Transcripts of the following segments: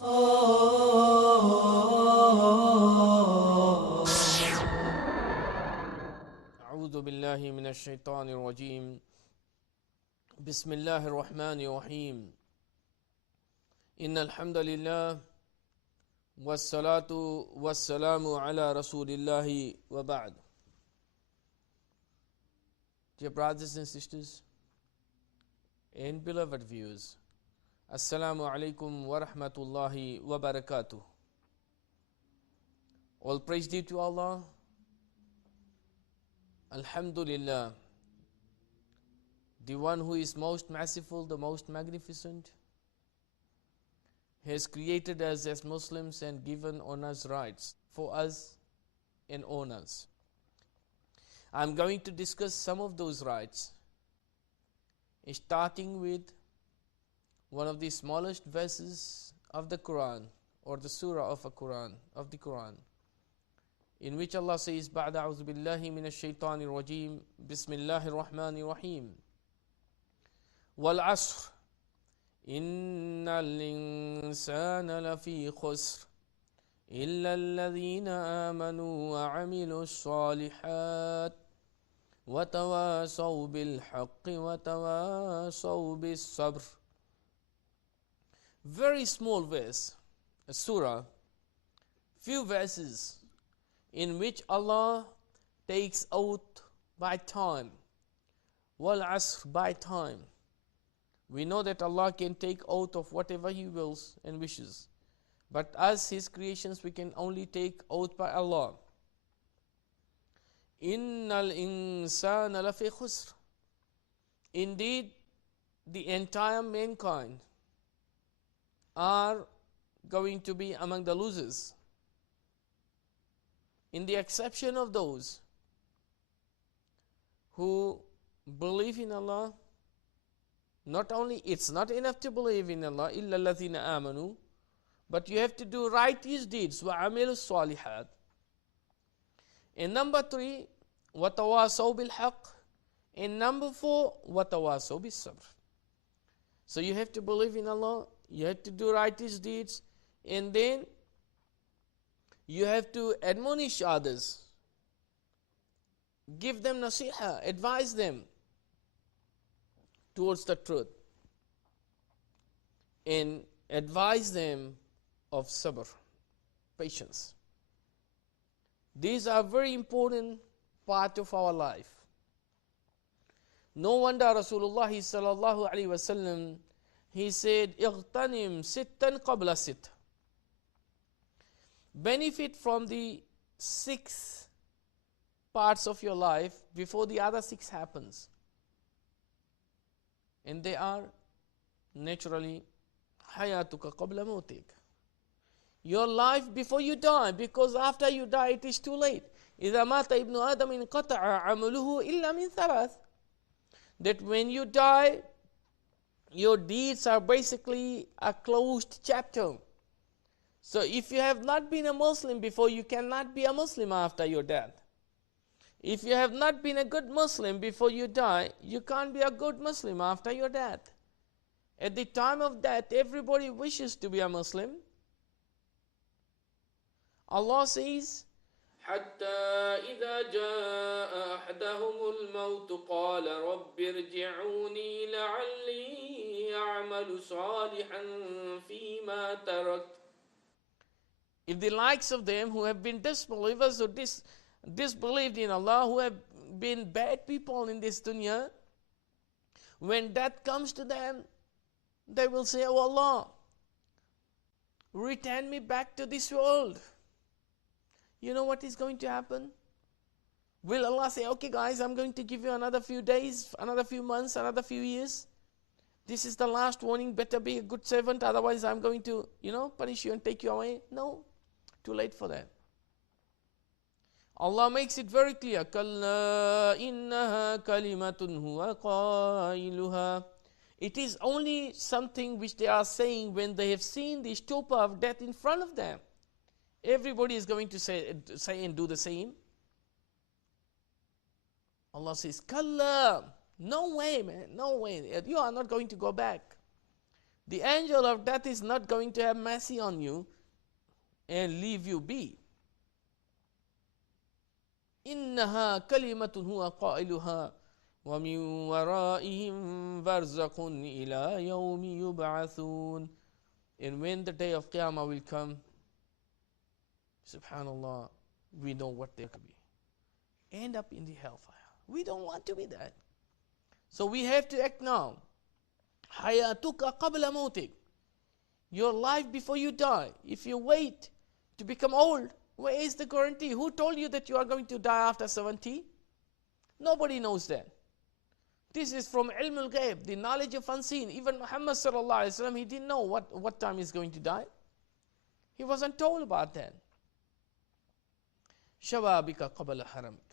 أعوذ بالله من الشيطان الرجيم. بسم الله الرحمن الرحيم. إن الحمد لله والصلاة والسلام على رسول الله وبعد. Dear brothers and sisters and beloved viewers, Assalamu alaikum wa rahmatullahi wa barakatuh. All praise due to Allah. Alhamdulillah, the one who is most merciful, the most magnificent, has created us as Muslims and given on us rights for us and on us. I'm going to discuss some of those rights, starting with one of the smallest verses of the Quran, or the surah of the Quran, in which Allah says, بعد أعوذ بالله من الشيطان الرجيم بسم الله الرحمن الرحيم والعصر إن الإنسان لفي خسر إلا الذين آمنوا وعملوا الصالحات وتواصوا بالحق وتواصوا بالصبر. Very small verse, a surah, few verses, in which Allah takes oath by time, wal asr, by time. We know that Allah can take oath of whatever He wills and wishes, but as His creations we can only take oath by Allah. Innal insana lafi khusr. Indeed, the entire mankind are going to be among the losers, in the exception of those who believe in Allah. Not only, it's not enough to believe in Allah, إِلَّا الَّذِينَ آمَنُوا, but you have to do righteous deeds, وَعَمِلُوا الصَّالِحَاتِ. And number 3, وَتَوَاصَوْا بِالْحَقِّ. And number 4, وَتَوَاصَوْا بِالصَّبْرِ. So you have to believe in Allah, you have to do righteous deeds, and then you have to admonish others, give them nasiha, advise them towards the truth, and advise them of sabr, patience. These are very important part of our life. No wonder Rasulullah sallallahu alaihi wasallam, he said, "Ightanim sittan qabla sitt." Benefit from the 6 parts of your life before the other 6 happens. And they are naturally hayatuka qabla mautik. Your life before you die, because after you die it is too late. إِذَا مَاتَ ابْنُ آدَمٍ انْقَطَعَ عَمَلُهُ إِلَّا مِنْ ثَلَاثٍ. That when you die, your deeds are basically a closed chapter. So if you have not been a Muslim before, you cannot be a Muslim after your death. If you have not been a good Muslim before you die, you can't be a good Muslim after your death. At the time of death, everybody wishes to be a Muslim. Allah says, حَتَّى إِذَا جَاءَ أَحْدَهُمُ الْمَوْتُ قَالَ رَبِّ ارْجِعُونِي لَعَلِّي أَعْمَلُ صَالِحًا فِيمَا تَرَكْتُ. If the likes of them who have been disbelievers or disbelieved in Allah, who have been bad people in this dunya, when death comes to them, they will say, "Oh Allah, return me back to this world." You know what is going to happen? Will Allah say, "Okay guys, I'm going to give you another few days, another few months, another few years. This is the last warning, better be a good servant, otherwise I'm going to, punish you and take you away"? No. Too late for that. Allah makes it very clear. كَلَّا إِنَّهَا كَلِمَةٌ هُوَ قَائِلُهَا. It is only something which they are saying when they have seen the stupa of death in front of them. Everybody is going to say and do the same. Allah says, Kalla, no way, man, no way. You are not going to go back. The angel of death is not going to have mercy on you and leave you be. إنها كلمة هو قائلها ومن ورائهم برزخ إلى يوم يبعثون. And when the day of Qiyamah will come, subhanallah, we know what there could be. End up in the hellfire. We don't want to be that. So we have to act now. حياتك قبل موتك. Your life before you die. If you wait to become old, where is the guarantee? Who told you that you are going to die after 70? Nobody knows that. This is from ilm al-ghaib, the knowledge of unseen. Even Muhammad sallallahu alaihi wasallam, he didn't know what time he's going to die. He wasn't told about that. Shababika qabla haramik.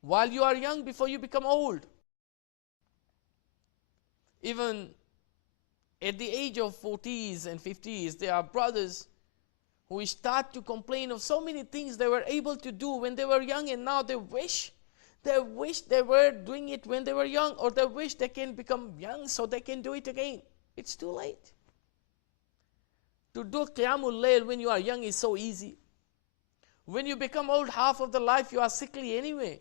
While you are young, before you become old. Even at the age of 40s and 50s, there are brothers who start to complain of so many things they were able to do when they were young, and now they wish they were doing it when they were young, or they wish they can become young so they can do it again. It's too late. To do Qiyamul Layl when you are young is so easy. When you become old, half of the life you are sickly anyway.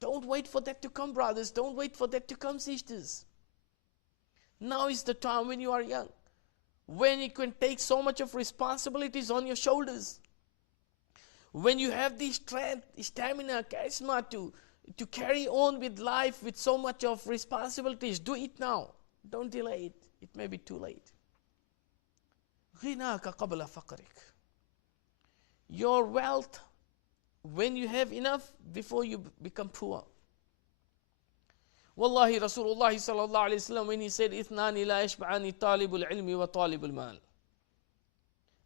Don't wait for that to come, brothers. Don't wait for that to come, sisters. Now is the time when you are young, when you can take so much of responsibilities on your shoulders, when you have the strength, stamina, charisma to carry on with life with so much of responsibilities. Do it now. Don't delay it. It may be too late. غِنَاكَ قَبْلَ فَقْرِكَ. Your wealth, when you have enough, before you become poor. Wallahi, Rasulullah sallallahu alayhi wasallam, when he said, إِثْنَانِ لَا يَشْبَعَانِ طَالِبُ الْعِلْمِ وَطَالِبُ الْمَالِ.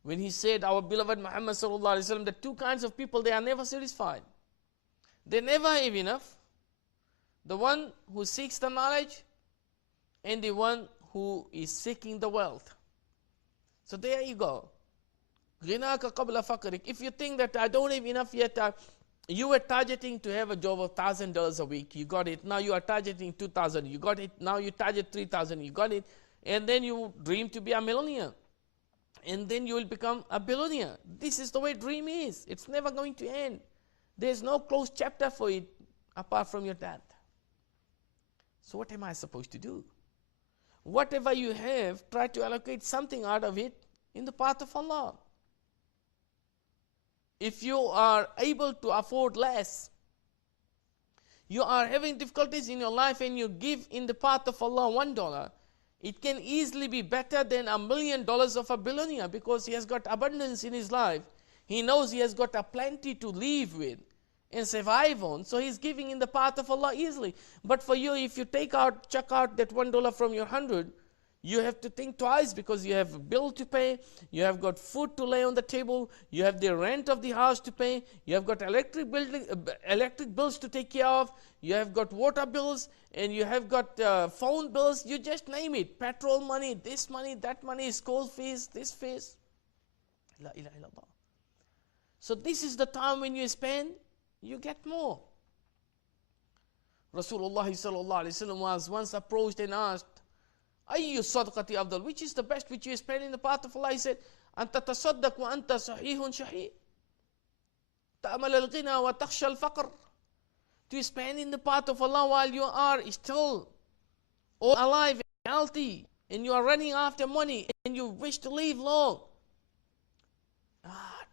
When he said, our beloved Muhammad sallallahu alayhi wasallam, the two kinds of people, they are never satisfied. They never have enough. The one who seeks the knowledge and the one who is seeking the wealth. So there you go. غِنَاكَ قَبْلَ فَقْرِكَ. If you think that I don't have enough yet, you were targeting to have a job of $1,000 a week. You got it. Now you are targeting 2,000. You got it. Now you target 3,000. You got it. And then you dream to be a millionaire. And then you will become a billionaire. This is the way dream is. It's never going to end. There's no closed chapter for it apart from your death. So what am I supposed to do? Whatever you have, try to allocate something out of it in the path of Allah. If you are able to afford less, you are having difficulties in your life and you give in the path of Allah $1, it can easily be better than $1 million of a billionaire, because he has got abundance in his life. He knows he has got a plenty to live with and survive on, so he's giving in the path of Allah easily. But for you, if you chuck out that $1 from your 100, you have to think twice, because you have a bill to pay, you have got food to lay on the table, you have the rent of the house to pay, you have got electric bills to take care of, you have got water bills, and you have got phone bills, you just name it, petrol money, this money, that money, school fees, this fees. La ilaha illallah. So this is the time when you spend, you get more. Rasulullah sallallahu alaihi wasallam was once approached and asked, أي الصدقة أفضل? Which is the best which you spend in the path of Allah? He said, أنت تصدق وأنت صحيح شحيح تأمل الغنى وتخشى الفقر. To spend in the path of Allah while you are still alive and healthy, and you are running after money and you wish to live long.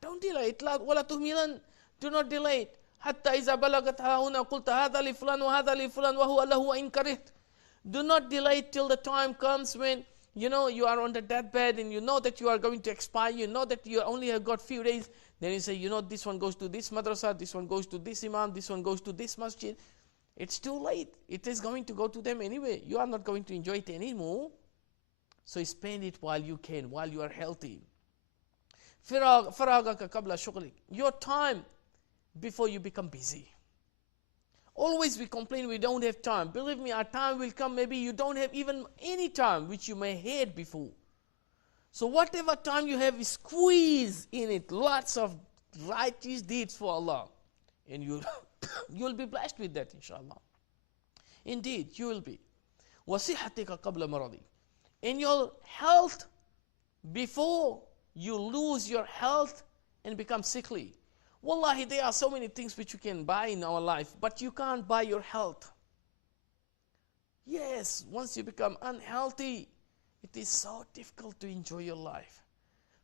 Don't delay it. ولا تهملا. Do not delay it. حتى إذا بلغت ها هنا قلت هذا لفلان وهذا لفلان وهو له إن كرهت. Do not delay it till the time comes when you are on the deathbed and you know that you are going to expire, you know that you only have got few days. Then you say, this one goes to this madrasa, this one goes to this imam, this one goes to this masjid. It's too late. It is going to go to them anyway. You are not going to enjoy it anymore. So spend it while you can, while you are healthy. فراغك قبل شغلك. Your time before you become busy. Always we complain we don't have time. Believe me, our time will come. Maybe you don't have even any time which you may had before. So whatever time you have, squeeze in it lots of righteous deeds for Allah. And you'll be blessed with that, inshallah. Indeed, you will be. وَصِحَّتِكَ قَبْلَ مَرَضِكَ. In your health before you lose your health and become sickly. Wallahi, there are so many things which you can buy in our life, but you can't buy your health. Yes, once you become unhealthy, it is so difficult to enjoy your life.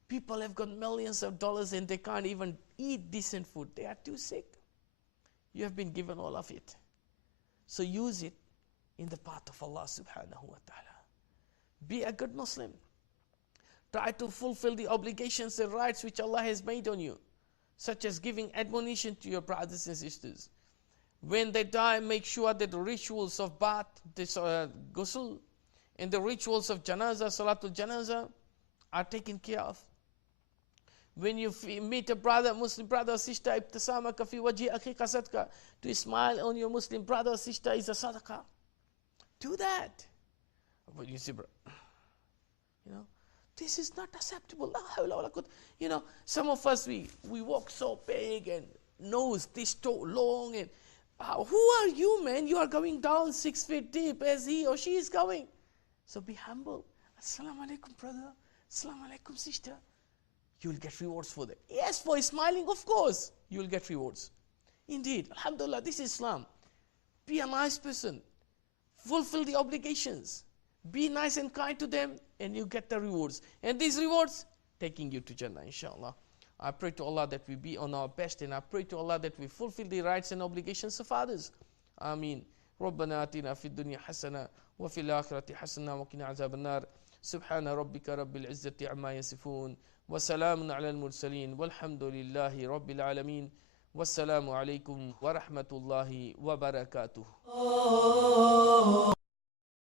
People have got millions of dollars and they can't even eat decent food. They are too sick. You have been given all of it. So use it in the path of Allah subhanahu wa ta'ala. Be a good Muslim. Try to fulfill the obligations and rights which Allah has made on you, such as giving admonition to your brothers and sisters. When they die, make sure that the rituals of bath, ghusl, and the rituals of janaza, salatul janaza, are taken care of. When you meet a brother, Muslim brother or sister, ibtisamaka fi wajhi akhika sadqa, to smile on your Muslim brother or sister is a sadaqah. Do that. But you see, bro, this is not acceptable. Some of us, we walk so big and nose this long, and who are you, man? You are going down 6 feet deep as he or she is going. So be humble. Assalamu alaikum, brother. Assalamu alaikum, sister. You will get rewards for that. Yes, for smiling, of course, you will get rewards. Indeed, alhamdulillah, this is Islam. Be a nice person. Fulfill the obligations. Be nice and kind to them, and you get the rewards. And these rewards, taking you to Jannah, inshallah. I pray to Allah that we be on our best, and I pray to Allah that we fulfill the rights and obligations of others. Ameen. ربنا آتنا في الدنيا حسنة وفي الآخرة حسنة وقنا عذاب النار سبحان ربك رب العزة عما يصفون وسلام على المرسلين والحمد لله رب العالمين والسلام عليكم ورحمة الله وبركاته.